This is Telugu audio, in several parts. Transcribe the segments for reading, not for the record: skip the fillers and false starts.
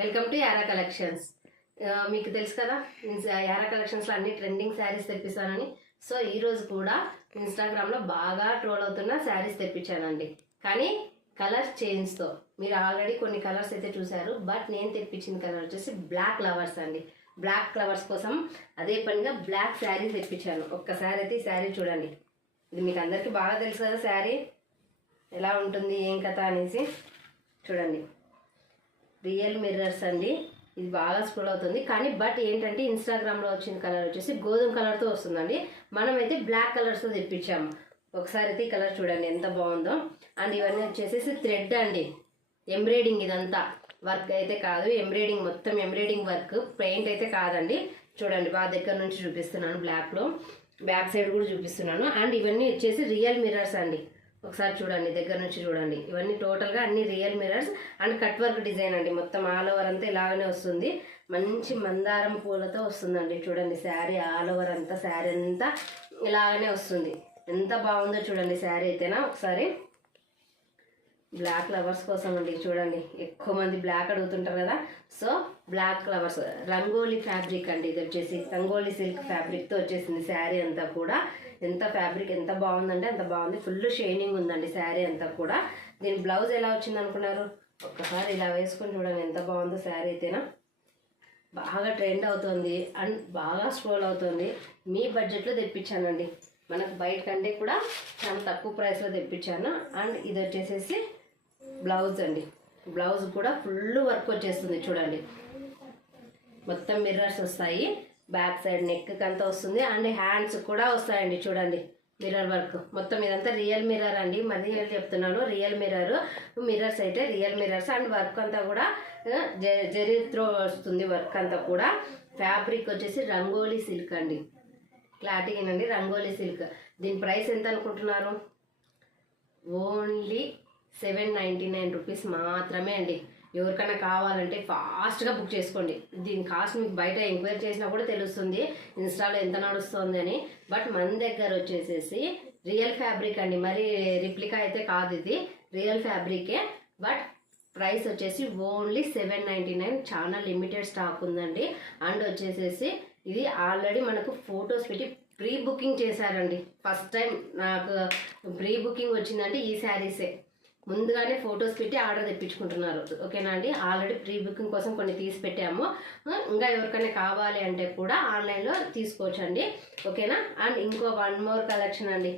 Welcome to Yaara collections. మీకు తెలుసు కదా, యారా కలెక్షన్స్లో అన్ని ట్రెండింగ్ శారీస్ తెప్పిస్తానని. సో ఈరోజు కూడా ఇన్స్టాగ్రామ్లో బాగా ట్రోల్ అవుతున్న శారీస్ తెప్పించానండి. కానీ కలర్స్ చేంజ్తో. మీరు ఆల్రెడీ కొన్ని కలర్స్ అయితే చూసారు, బట్ నేను తెప్పించిన కలర్ వచ్చేసి బ్లాక్ ఫ్లవర్స్ అండి. బ్లాక్ ఫ్లవర్స్ కోసం అదే పనిగా బ్లాక్ శారీ తెప్పించాను. ఒక్కసారి అయితే ఈ శారీ చూడండి. ఇది మీకు అందరికీ బాగా తెలుసు కదా, శారీ ఎలా ఉంటుంది ఏం కథ అనేసి. చూడండి, రియల్ మిర్రర్స్ అండి. ఇది బాగా స్క్రోల్ అవుతుంది, కానీ బట్ ఏంటంటే ఇన్స్టాగ్రామ్లో వచ్చిన కలర్ వచ్చేసి గోధుమ కలర్తో వస్తుందండి. మనమైతే బ్లాక్ కలర్స్తో తెప్పించాము. ఒకసారి అయితే ఈ కలర్ చూడండి ఎంత బాగుందో. అండ్ ఇవన్నీ వచ్చేసి థ్రెడ్ అండి, ఎంబ్రాయిడింగ్. ఇదంతా వర్క్ అయితే కాదు, ఎంబ్రాయిడింగ్, మొత్తం ఎంబ్రాయిడింగ్ వర్క్, పెయింట్ అయితే కాదండి. చూడండి, బాగా దగ్గర నుంచి చూపిస్తున్నాను, బ్లాక్లో బ్యాక్ సైడ్ కూడా చూపిస్తున్నాను. అండ్ ఇవన్నీ వచ్చేసి రియల్ మిర్రర్స్ అండి. ఒకసారి చూడండి, దగ్గర నుంచి చూడండి. ఇవన్నీ టోటల్గా అన్ని real mirrors and cut work design అండి. మొత్తం ఆల్ ఓవర్ అంతా ఇలాగనే వస్తుంది. మంచి మందారం పూలతో వస్తుందండి. చూడండి, శారీ ఆల్ ఓవర్ అంతా, శారీ అంతా ఇలాగనే వస్తుంది. ఎంత బాగుందో చూడండి శారీ అయితేనా. ఒకసారి బ్లాక్ ఫ్లవర్స్ కోసం అండి. చూడండి, ఎక్కువ మంది బ్లాక్ అడుగుతుంటారు కదా. So black flowers rangoli fabric అండి. ఇది వచ్చేసి రంగోలీ సిల్క్ ఫ్యాబ్రిక్తో వచ్చేసింది శారీ అంతా కూడా. ఎంత ఫ్యాబ్రిక్ ఎంత బాగుందంటే అంత బాగుంది. ఫుల్ షైనింగ్ ఉందండి శారీ అంతా కూడా. దీని బ్లౌజ్ ఎలా వచ్చింది అనుకున్నారు? ఒక్కసారి ఇలా వేసుకొని చూడండి ఎంత బాగుందో శారీ అయితేనా. బాగా ట్రెండ్ అవుతుంది అండ్ బాగా స్క్రోల్ అవుతుంది. మీ బడ్జెట్లో తెప్పించానండి. మనకు బయట కంటే కూడా చాలా తక్కువ ప్రైస్లో తెప్పించాను. అండ్ ఇది వచ్చేసేసి బ్లౌజ్ అండి. బ్లౌజ్ కూడా ఫుల్ వర్క్ వచ్చేస్తుంది. చూడండి, మొత్తం మిర్రర్స్ వస్తాయి. బ్యాక్ సైడ్ నెక్ అంతా వస్తుంది. అండ్ హ్యాండ్స్ కూడా వస్తాయండి. చూడండి, మిర్రర్ వర్క్ మొత్తం. ఇదంతా రియల్ మిర్రర్ అండి. మళ్ళీ చెప్తున్నాను, రియల్ మిర్రర్స్ అయితే రియల్ మిర్రర్స్. అండ్ వర్క్ అంతా కూడా జరీతో వస్తుంది. వర్క్ అంతా కూడా. ఫ్యాబ్రిక్ వచ్చేసి రంగోలీ సిల్క్ అండి. Clotting rangoli silk. దీని ప్రైస్ ఎంత అనుకుంటున్నారు? ఓన్లీ 799 రూపీస్ మాత్రమే అండి. ఎవరికైనా కావాలంటే ఫాస్ట్గా బుక్ చేసుకోండి. దీని కాస్ట్ మీకు బయట ఎంక్వైరీ చేసినా కూడా తెలుస్తుంది ఇన్స్టాలో ఎంత నడుస్తుంది అని. బట్ మన దగ్గర వచ్చేసేసి రియల్ ఫ్యాబ్రిక్ అండి. మరి రిప్లికా అయితే కాదు, ఇది రియల్ ఫ్యాబ్రికే. బట్ ప్రైస్ వచ్చేసి ఓన్లీ 799. చాలా లిమిటెడ్ స్టాక్ ఉందండి. అండ్ వచ్చేసేసి ఇది ఆల్రెడీ మనకు ఫొటోస్ పెట్టి ప్రీ బుకింగ్ చేశారండి. ఫస్ట్ టైం నాకు ప్రీ బుకింగ్ వచ్చిందంటే ఈ శారీసే. ముందుగానే ఫొటోస్ పెట్టి ఆర్డర్ తెప్పించుకుంటున్నారు. ఓకేనా అండి. ఆల్రెడీ ప్రీ బుకింగ్ కోసం కొన్ని తీసి పెట్టాము. ఇంకా ఎవరికైనా కావాలి అంటే కూడా ఆన్లైన్లో తీసుకోవచ్చు అండి. ఓకేనా. అండ్ ఇంకో వన్ మోర్ కలెక్షన్ అండి.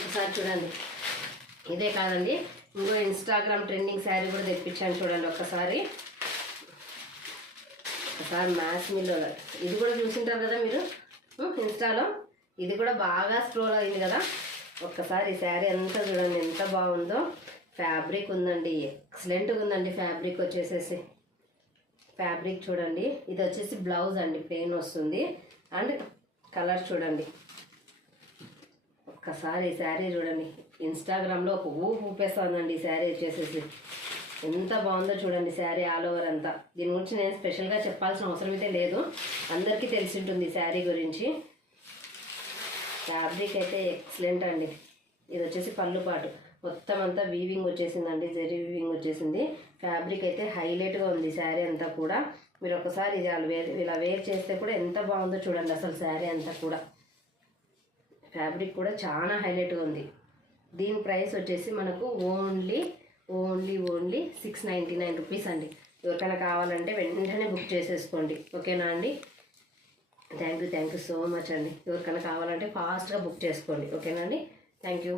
ఒకసారి చూడండి, ఇదే కాదండి, ఇంకో ఇన్స్టాగ్రామ్ ట్రెండింగ్ శారీ కూడా తెప్పించాను. చూడండి ఒకసారి మ్యాచ్ మిల్లో. ఇది కూడా చూసింటారు కదా మీరు ఇన్స్టాలో. ఇది కూడా బాగా స్క్రోల్ అయింది కదా. ఒక్కసారి ఈ శారీ అంతా చూడండి ఎంత బాగుందో. ఫ్యాబ్రిక్ ఉందండి, ఎక్సలెంట్గా ఉందండి. ఫ్యాబ్రిక్ వచ్చేసేసి ఫ్యాబ్రిక్ చూడండి. ఇది వచ్చేసి బ్లౌజ్ అండి, ప్లెయిన్ వస్తుంది. అండ్ కలర్ చూడండి. ఒక్కసారి ఈ శారీ చూడండి, ఇన్స్టాగ్రామ్లో ఒక ఊపేస్తుందండి ఈ శారీ వచ్చేసేసి. ఎంత బాగుందో చూడండి శారీ ఆల్ ఓవర్ అంతా. దీని గురించి నేను స్పెషల్గా చెప్పాల్సిన అవసరం అయితే లేదు, అందరికీ తెలిసి ఉంటుంది శారీ గురించి. ఫ్యాబ్రిక్ అయితే ఎక్సలెంట్ అండి. ఇది వచ్చేసి పళ్ళు పాటు మొత్తం అంతా వీవింగ్ వచ్చేసిందండి, జరీ వీవింగ్ వచ్చేసింది. ఫ్యాబ్రిక్ అయితే హైలైట్గా ఉంది శారీ అంతా కూడా. మీరు ఒకసారి ఇది ఇలా వేర్ చేస్తే కూడా ఎంత బాగుందో చూడండి అసలు శారీ అంతా కూడా. ఫ్యాబ్రిక్ కూడా చాలా హైలైట్గా ఉంది. దీని ప్రైస్ వచ్చేసి మనకు ఓన్లీ 699 రూపీస్ అండి. ఎవరికైనా కావాలంటే వెంటనే బుక్ చేసేసుకోండి. ఓకేనా అండి. థ్యాంక్ యూ సో మచ్ అండి. ఎవరికైనా కావాలంటే ఫాస్ట్గా బుక్ చేసుకోండి. ఓకేనా అండి. Thank you.